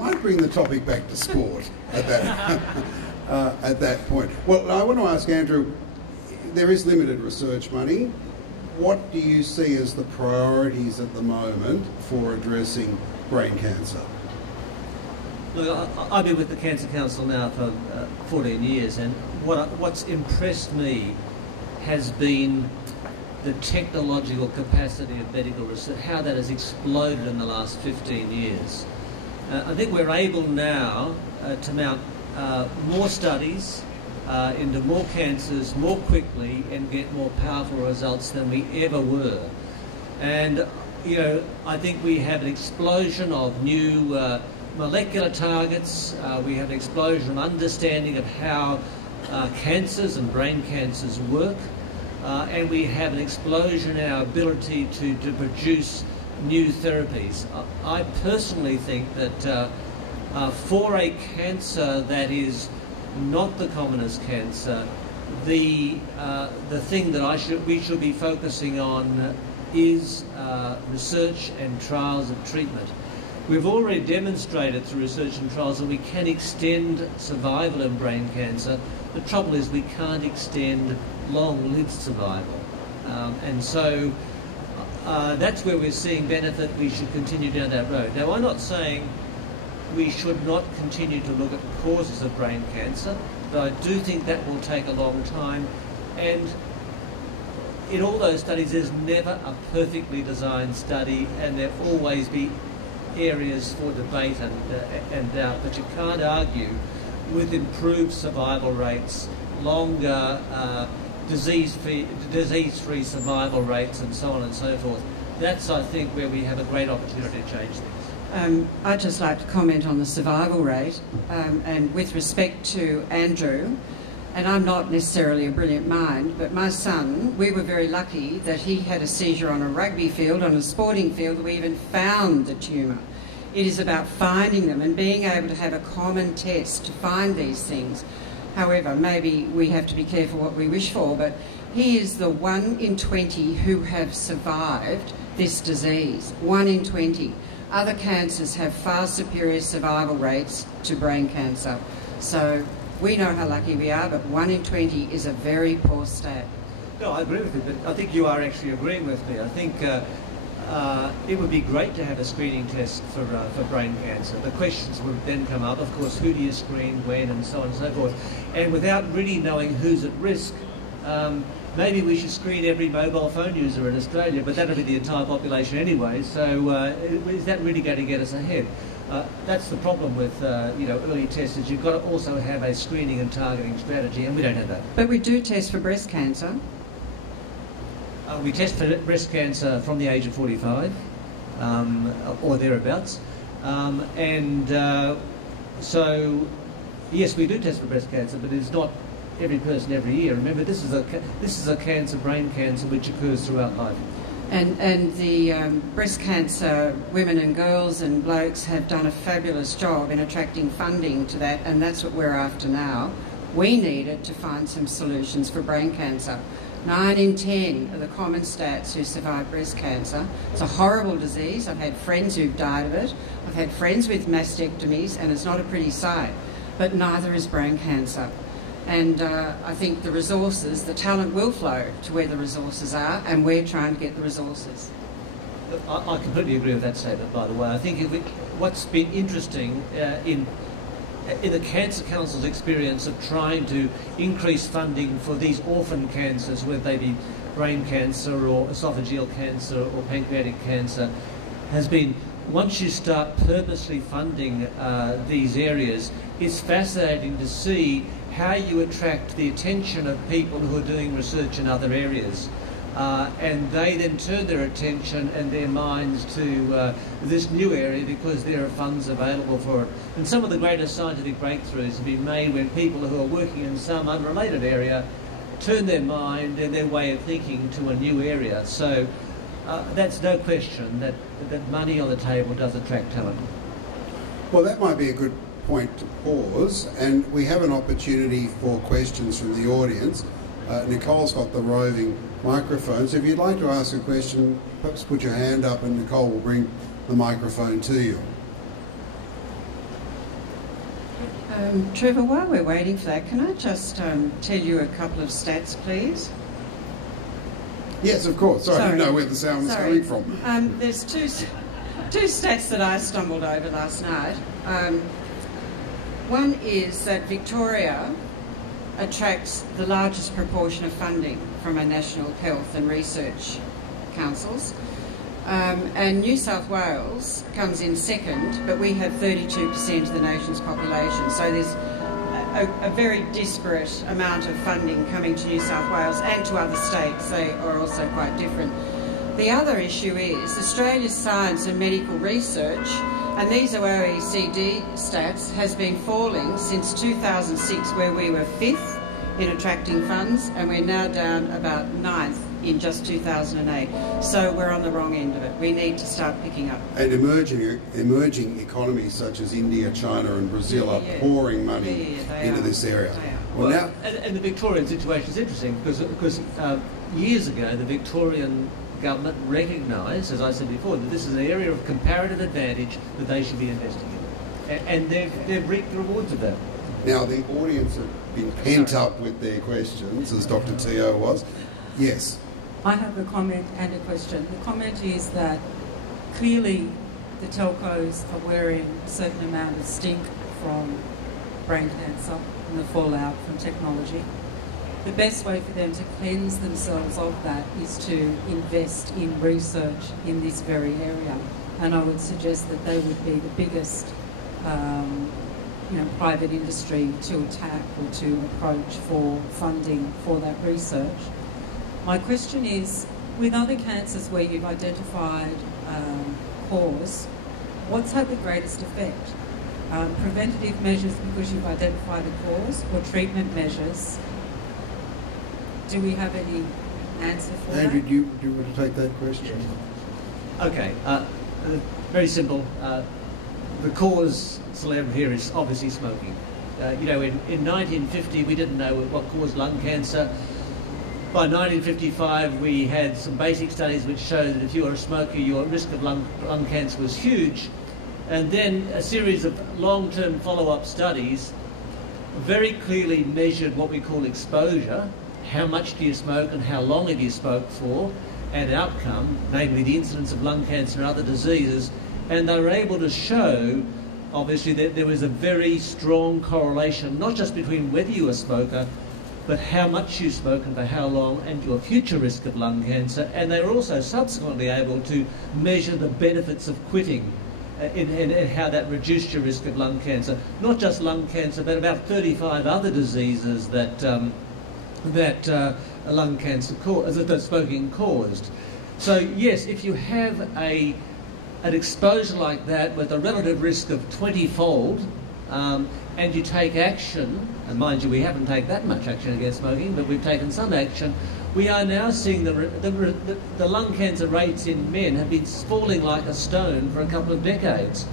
Might bring the topic back to sport at that at that point. Well, I want to ask Andrew, there is limited research money. What do you see as the priorities at the moment for addressing brain cancer? Look, I've been with the Cancer Council now for 14 years, and what's impressed me has been the technological capacity of medical research, how that has exploded in the last 15 years. I think we're able now to mount more studies into more cancers more quickly and get more powerful results than we ever were. And, you know, I think we have an explosion of new molecular targets. We have an explosion of understanding of how cancers and brain cancers work. And we have an explosion in our ability to produce new therapies. I personally think that for a cancer that is not the commonest cancer, the thing that we should be focusing on is research and trials of treatment. We've already demonstrated through research and trials that we can extend survival in brain cancer. The trouble is we can't extend long-lived survival. And so that's where we're seeing benefit. We should continue down that road. Now, I'm not saying we should not continue to look at the causes of brain cancer, but I do think that will take a long time. And in all those studies, there's never a perfectly designed study, and there'll always be areas for debate and doubt. But you can't argue with improved survival rates, longer disease-free survival rates, and so on and so forth. That's, I think, where we have a great opportunity to change things. I'd just like to comment on the survival rate, and with respect to Andrew, and I'm not necessarily a brilliant mind, but my son, we were very lucky that he had a seizure on a rugby field, on a sporting field. We even found the tumour. It is about finding them and being able to have a common test to find these things. However, maybe we have to be careful what we wish for, but he is the 1 in 20 who have survived this disease. 1 in 20. Other cancers have far superior survival rates to brain cancer. So we know how lucky we are, but 1 in 20 is a very poor stat. No, I agree with you, but I think you are actually agreeing with me. I think it would be great to have a screening test for brain cancer. The questions would then come up, of course, who do you screen, when, and so on and so forth. And without really knowing who's at risk, maybe we should screen every mobile phone user in Australia, but that'll be the entire population anyway, so is that really going to get us ahead? That's the problem with early tests, is you've got to also have a screening and targeting strategy, and we don't have that. But we do test for breast cancer. We test for breast cancer from the age of 45, or thereabouts. So, yes, we do test for breast cancer, but it's not every person every year. Remember, this is a cancer, brain cancer, which occurs throughout life. And the breast cancer women and girls and blokes have done a fabulous job in attracting funding to that, and that's what we're after now. We need it to find some solutions for brain cancer. 9 in 10 are the common stats who survive breast cancer. It's a horrible disease. I've had friends who've died of it. I've had friends with mastectomies, and it's not a pretty sight. But neither is brain cancer. And I think the resources, the talent will flow to where the resources are, and we're trying to get the resources. I completely agree with that statement, by the way. I think what's been interesting in the Cancer Council's experience of trying to increase funding for these orphan cancers, whether they be brain cancer or esophageal cancer or pancreatic cancer, has been, once you start purposely funding these areas, it's fascinating to see how you attract the attention of people who are doing research in other areas. And they then turn their attention and their minds to this new area because there are funds available for it. And some of the greatest scientific breakthroughs have been made when people who are working in some unrelated area turn their mind and their way of thinking to a new area. So that's no question that money on the table does attract talent. Well, that might be a good point to pause, and we have an opportunity for questions from the audience. Nicole's got the roving microphone, so if you'd like to ask a question, perhaps put your hand up and Nicole will bring the microphone to you. Trevor, while we're waiting for that, can I just tell you a couple of stats, please? Yes, of course. Sorry, I didn't know where the sound was coming from. There's two stats that I stumbled over last night. One is that Victoria attracts the largest proportion of funding from our national health and research councils. And New South Wales comes in second, but we have 32% of the nation's population. So there's a very disparate amount of funding coming to New South Wales and to other states. They are also quite different. The other issue is Australia's science and medical research, and these are OECD stats, has been falling since 2006, where we were 5th in attracting funds, and we're now down about 9th in just 2008. So we're on the wrong end of it. We need to start picking up. And emerging economies such as India, China and Brazil are pouring money into this area. Well, now, and the Victorian situation is interesting because years ago the Victorian government recognised, as I said before, that this is an area of comparative advantage that they should be investing in. And they've reaped the rewards of that. Now, the audience have been pent up with their questions, as Dr. Teo was. Yes. I have a comment and a question. The comment is that clearly the telcos are wearing a certain amount of stink from brain cancer and the fallout from technology. The best way for them to cleanse themselves of that is to invest in research in this very area. And I would suggest that they would be the biggest private industry to attack or to approach for funding for that research. My question is, with other cancers where you've identified cause, what's had the greatest effect? Preventative measures because you've identified the cause, or treatment measures? Do we have any answer for that? Andrew, do you want to take that question? Okay, very simple. The cause celebrity here is obviously smoking. In 1950 we didn't know what caused lung cancer. By 1955 we had some basic studies which showed that if you were a smoker your risk of lung cancer was huge. And then a series of long-term follow-up studies very clearly measured what we call exposure. How much do you smoke and how long have you smoked for, and outcome, namely the incidence of lung cancer and other diseases. And they were able to show, obviously, that there was a very strong correlation, not just between whether you were a smoker, but how much you smoke and for how long, and your future risk of lung cancer. And they were also subsequently able to measure the benefits of quitting and how that reduced your risk of lung cancer. Not just lung cancer, but about 35 other diseases that lung cancer that smoking caused. So yes, if you have an exposure like that with a relative risk of 20-fold, and you take action, and mind you, we haven't taken that much action against smoking, but we've taken some action, we are now seeing the lung cancer rates in men have been falling like a stone for a couple of decades.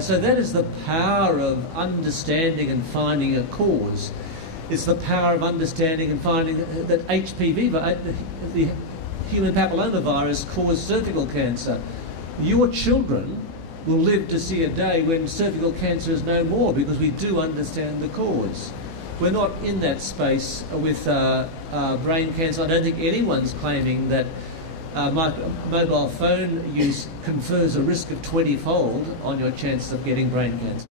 So that is the power of understanding and finding a cause. It's the power of understanding and finding that HPV, the human papillomavirus, caused cervical cancer. Your children will live to see a day when cervical cancer is no more because we do understand the cause. We're not in that space with brain cancer. I don't think anyone's claiming that mobile phone use confers a risk of 20-fold on your chance of getting brain cancer.